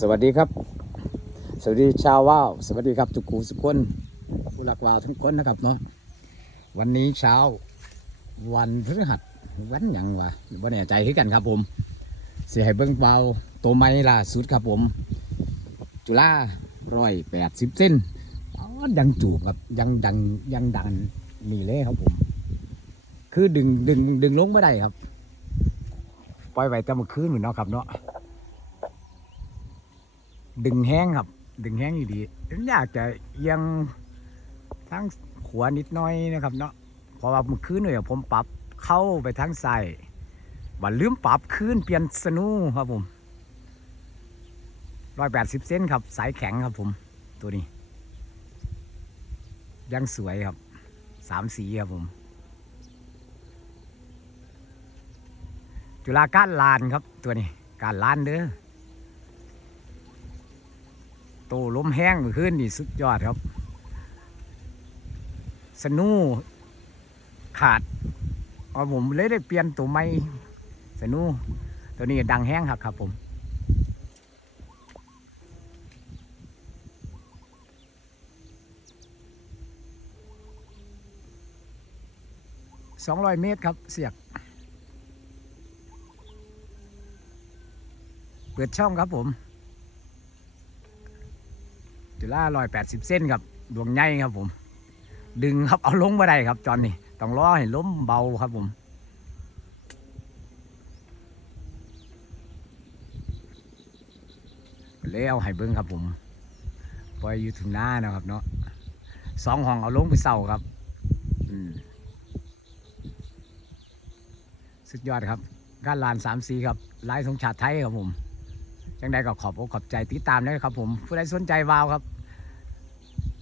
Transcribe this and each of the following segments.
สวัสดีครับ สวัสดีชาวว่าว สวัสดีครับทุกคูทุกคนผู้รักว่าวทุกคนนะครับเนาะวันนี้เช้า วันพฤหัสวันหยังวะวันแน่ใจคือกันครับผมเสียให้เบิ้งเบาตัวไม้ล่าสุดครับผม จุฬาร้อยแปดสิบเส้นอ๋อดังจูบครับยังดังยังดังนี่เลยครับผม คือดึงดึงดึงลงไม่ได้ครับ ปล่อยไว้แต่เมื่อคืนเหมือนเนาะครับเนาะ ดึงแห้งครับ ดึงแห้งอยู่ดีอยากจะยังทั้งขวานิดน้อยนะครับ เนาะเพราะว่าคืนเนี่ยผมปรับเข้าไปทางใส่บัลืมปรับคืนเปลี่ยนสนูครับผมร้อยแปดสิบเซนครับ สายแข็งครับผม ตัวนี้ ยังสวยครับสามสีครับผม จุฬาก้านลานครับ ตัวนี้การลานเด้อ โตล้มแห้งเมื่อคืนนี่สุดยอดครับ สนูขาดเอาผมเลยได้เปลี่ยนตัวใหม่สนูตัวนี้ดังแห้งครับครับผมสองร้อยเมตรครับเสียก เปิดช่องครับผม จุฬาร้อยแปดสิบเส้นครับดวงใหญ่ครับผม ดึงครับเอาลงมาได้ครับจอนนี่ต้องรอให้ล้มเบาครับผมเลยเอาให้เบิ้งครับผมปล่อยอยู่ถึงหน้านะครับเนาะสองห้องเอาลงไปเสาครับอืมสุดยอดครับการลานสามสีครับลายธงชาติไทยครับผม จังใดก็ขอบอกขอบใจติดตามเลยครับผมผู้ใดสนใจวาวครับ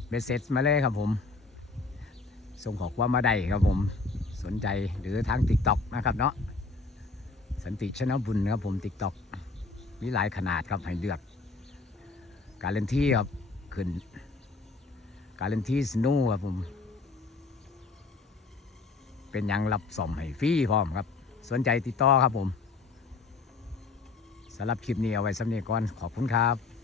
เบสเซ็ตมาเลยครับผม ส่งขอความมาได้ครับผมสนใจหรือทางติ๊กต็อกนะครับเนาะสันติชนะบุญครับผมติ๊กต็อกมีหลายขนาดครับให้เลือก การเล่นที่ครับขึ้น การเล่นที่สนูครับผม เป็นยังรับสมให้ฟรีพร้อมครับ สนใจติดต่อครับผม สำหรับคลิปนี้เอาไว้สำเนียก่อนขอบคุณครับ